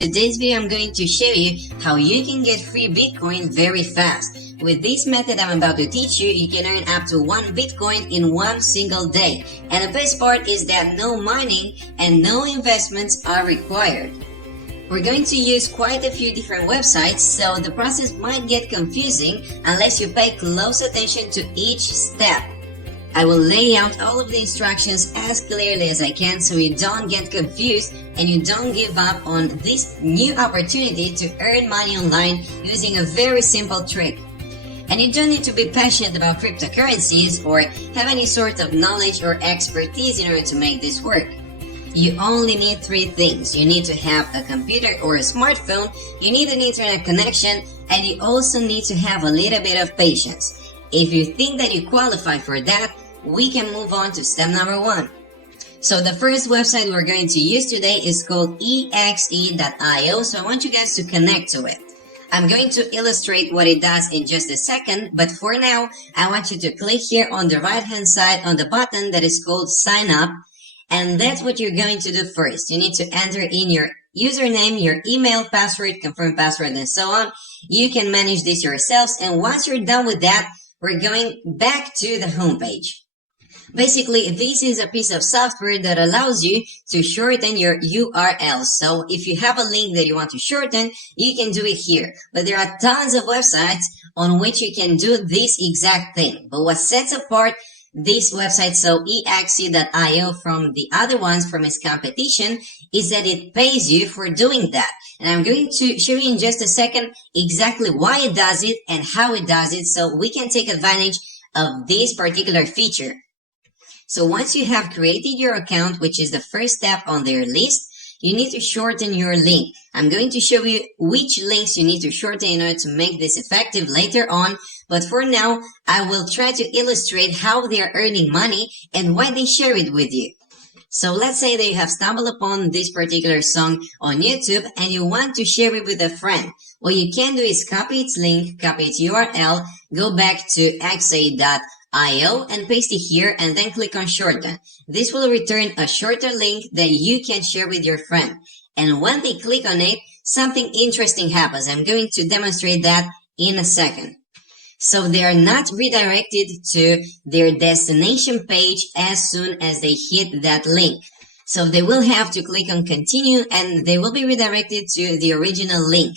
Today's video I'm going to show you how you can get free Bitcoin very fast. With this method I'm about to teach you, you can earn up to 1 Bitcoin in one single day. And the best part is that no mining and no investments are required. We're going to use quite a few different websites, so the process might get confusing unless you pay close attention to each step. I will lay out all of the instructions as clearly as I can so you don't get confused and you don't give up on this new opportunity to earn money online using a very simple trick. And you don't need to be passionate about cryptocurrencies or have any sort of knowledge or expertise in order to make this work. You only need 3 things. You need to have a computer or a smartphone, you need an internet connection, and you also need to have a little bit of patience. If you think that you qualify for that, we can move on to step number 1. So the first website we're going to use today is called Exeio, so I want you guys to connect to it. I'm going to illustrate what it does in just a second, but for now, I want you to click here on the right hand side on the button that is called sign up, and that's what you're going to do first. You need to enter in your username, your email, password, confirm password, and so on. You can manage this yourselves, and once you're done with that, we're going back to the homepage. Basically, this is a piece of software that allows you to shorten your URL. So if you have a link that you want to shorten, you can do it here. But there are tons of websites on which you can do this exact thing. But what sets apart this website, so Exeio, from the other ones from its competition, is that it pays you for doing that. And I'm going to show you in just a second exactly why it does it and how it does it so we can take advantage of this particular feature. So once you have created your account, which is the first step on their list, you need to shorten your link. I'm going to show you which links you need to shorten in order to make this effective later on. But for now, I will try to illustrate how they are earning money and why they share it with you. So let's say that you have stumbled upon this particular song on YouTube and you want to share it with a friend. What you can do is copy its link, copy its URL, go back to Exeio and paste it here and then click on shorten. This will return a shorter link that you can share with your friend. And when they click on it, something interesting happens. I'm going to demonstrate that in a second. So they are not redirected to their destination page as soon as they hit that link. So they will have to click on continue and they will be redirected to the original link.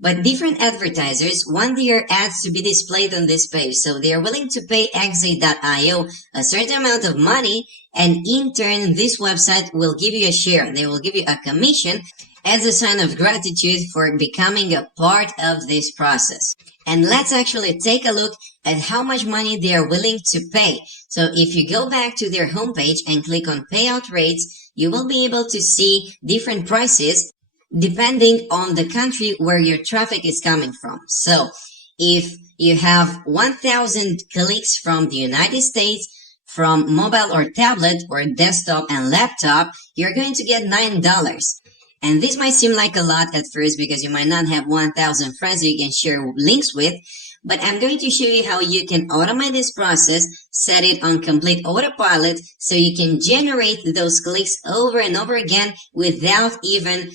But different advertisers want their ads to be displayed on this page, so they are willing to pay Exeio a certain amount of money, and in turn this website will give you a share. They will give you a commission as a sign of gratitude for becoming a part of this process. And let's actually take a look at how much money they are willing to pay. So if you go back to their homepage and click on payout rates, you will be able to see different prices depending on the country where your traffic is coming from. So if you have 1,000 clicks from the United States, from mobile or tablet or desktop and laptop, you're going to get $9. And this might seem like a lot at first because you might not have 1,000 friends that you can share links with, but I'm going to show you how you can automate this process, set it on complete autopilot so you can generate those clicks over and over again without even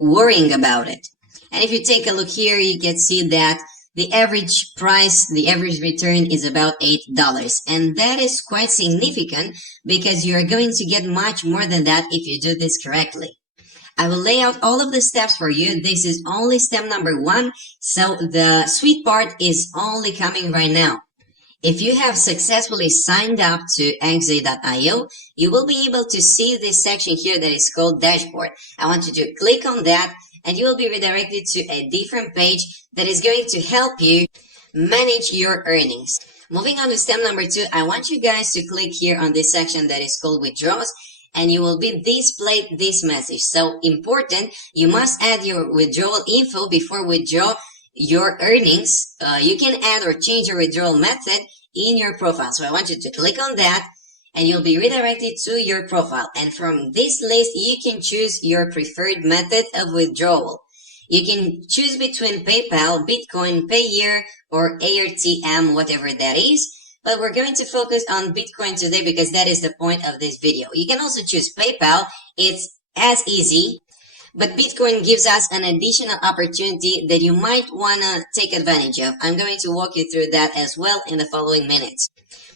worrying about it. And if you take a look here, you can see that the average price, the average return is about $8. And that is quite significant because you are going to get much more than that if you do this correctly. I will lay out all of the steps for you. This is only step number 1, so the sweet part is only coming right now. If you have successfully signed up to Exeio, you will be able to see this section here that is called dashboard. I want you to click on that and you will be redirected to a different page that is going to help you manage your earnings. Moving on to step number 2, I want you guys to click here on this section that is called withdrawals, and you will be displayed this message. So important, you must add your withdrawal info before withdraw your earnings. You can add or change your withdrawal method in your profile. So I want you to click on that and you'll be redirected to your profile. And from this list, you can choose your preferred method of withdrawal. You can choose between PayPal, Bitcoin, Payout, or ARTM, whatever that is. But we're going to focus on Bitcoin today because that is the point of this video. You can also choose PayPal. It's as easy. But Bitcoin gives us an additional opportunity that you might want to take advantage of. I'm going to walk you through that as well in the following minutes.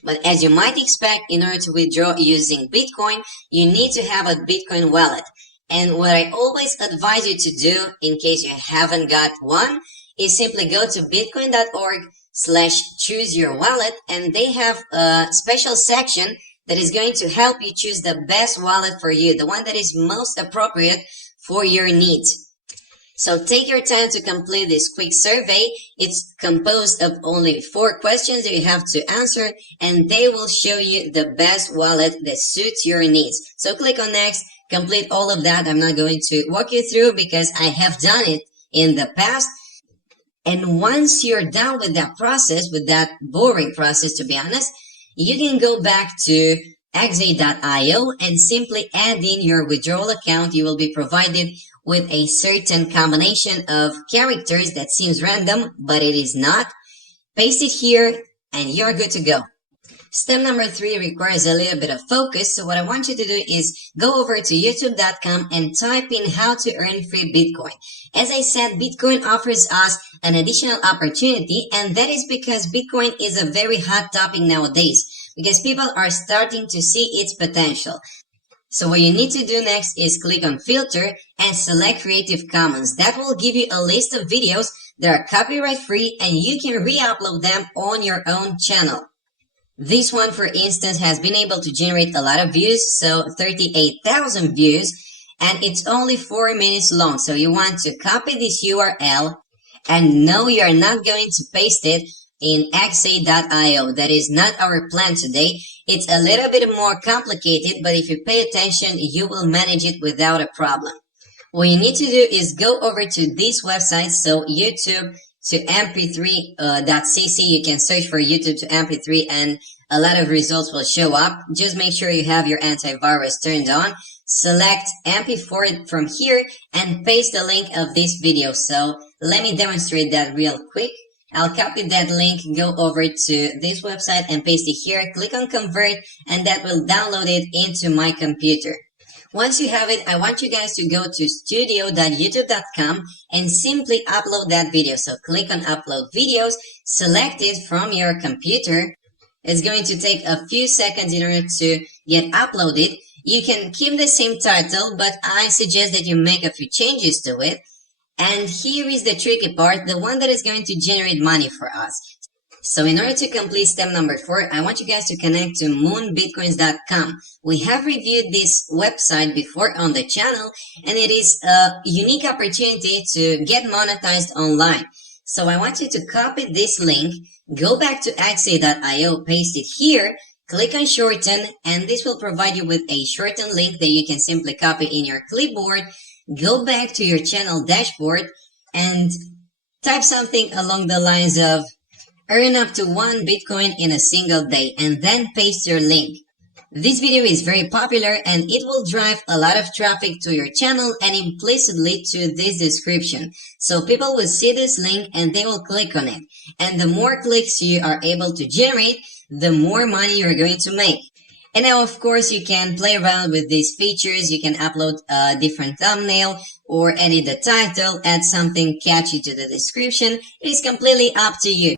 But as you might expect, in order to withdraw using Bitcoin, you need to have a Bitcoin wallet. And what I always advise you to do, in case you haven't got one, is simply go to bitcoin.org/choose your wallet, and they have a special section that is going to help you choose the best wallet for you, the one that is most appropriate for your needs. So take your time to complete this quick survey. It's composed of only 4 questions that you have to answer, and they will show you the best wallet that suits your needs. So click on next, complete all of that. I'm not going to walk you through because I have done it in the past. And once you're done with that process, with that boring process to be honest, you can go back to Exeio and simply add in your withdrawal account. You will be provided with a certain combination of characters that seems random, but it is not. Paste it here and you're good to go. Step number 3 requires a little bit of focus, so what I want you to do is go over to youtube.com and type in how to earn free Bitcoin. As I said, Bitcoin offers us an additional opportunity, and that is because Bitcoin is a very hot topic nowadays, because people are starting to see its potential. So what you need to do next is click on filter and select Creative Commons. That will give you a list of videos that are copyright free and you can re-upload them on your own channel. This one, for instance, has been able to generate a lot of views, so 38,000 views, and it's only 4 minutes long. So you want to copy this URL, and no, you are not going to paste it in Exeio. That is not our plan today. It's a little bit more complicated, but if you pay attention, you will manage it without a problem. What you need to do is go over to this website, so YouTube to mp3.cc. You can search for YouTube to mp3 and a lot of results will show up. Just make sure you have your antivirus turned on. Select mp4 from here and paste the link of this video. So let me demonstrate that real quick. I'll copy that link, go over to this website and paste it here. Click on convert and that will download it into my computer. Once you have it, I want you guys to go to studio.youtube.com and simply upload that video. So click on upload videos, select it from your computer. It's going to take a few seconds in order to get uploaded. You can keep the same title, but I suggest that you make a few changes to it. And here is the tricky part, the one that is going to generate money for us. So in order to complete step number 4, I want you guys to connect to moonbitcoins.com. We have reviewed this website before on the channel, and it is a unique opportunity to get monetized online. So I want you to copy this link, go back to Exeio, paste it here, click on shorten, and this will provide you with a shortened link that you can simply copy in your clipboard. Go back to your channel dashboard and type something along the lines of earn up to 1 Bitcoin in a single day, and then paste your link. This video is very popular and it will drive a lot of traffic to your channel and implicitly to this description. So people will see this link and they will click on it. And the more clicks you are able to generate, the more money you're going to make. And now, of course, you can play around with these features. You can upload a different thumbnail or edit the title, add something catchy to the description. It is completely up to you.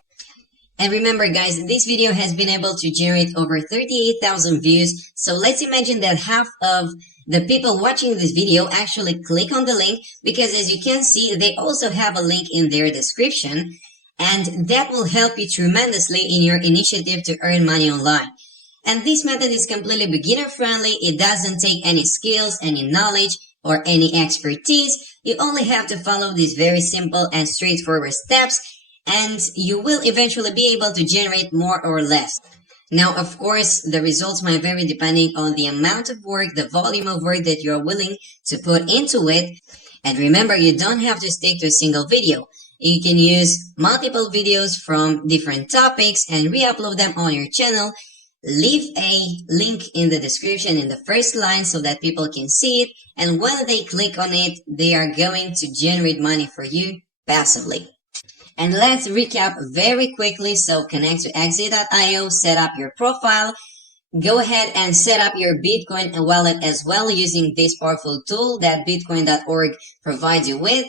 And remember guys, this video has been able to generate over 38,000 views. So let's imagine that half of the people watching this video actually click on the link, because as you can see, they also have a link in their description. And that will help you tremendously in your initiative to earn money online. And this method is completely beginner friendly. It doesn't take any skills, any knowledge, or any expertise. You only have to follow these very simple and straightforward steps, and you will eventually be able to generate more or less. Now, of course, the results might vary depending on the amount of work, the volume of work that you're willing to put into it. And remember, you don't have to stick to a single video. You can use multiple videos from different topics and re-upload them on your channel. Leave a link in the description in the first line so that people can see it, and when they click on it, they are going to generate money for you passively. And let's recap very quickly. So connect to Exeio.io, set up your profile, go ahead and set up your Bitcoin wallet as well using this powerful tool that bitcoin.org provides you with.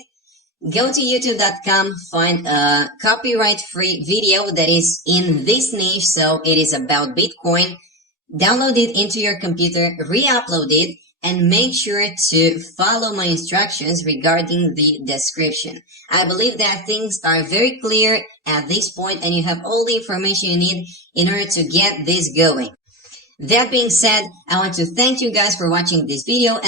Go to youtube.com, find a copyright-free video that is in this niche, so it is about Bitcoin. Download it into your computer, re-upload it, and make sure to follow my instructions regarding the description. I believe that things are very clear at this point and you have all the information you need in order to get this going. That being said, I want to thank you guys for watching this video and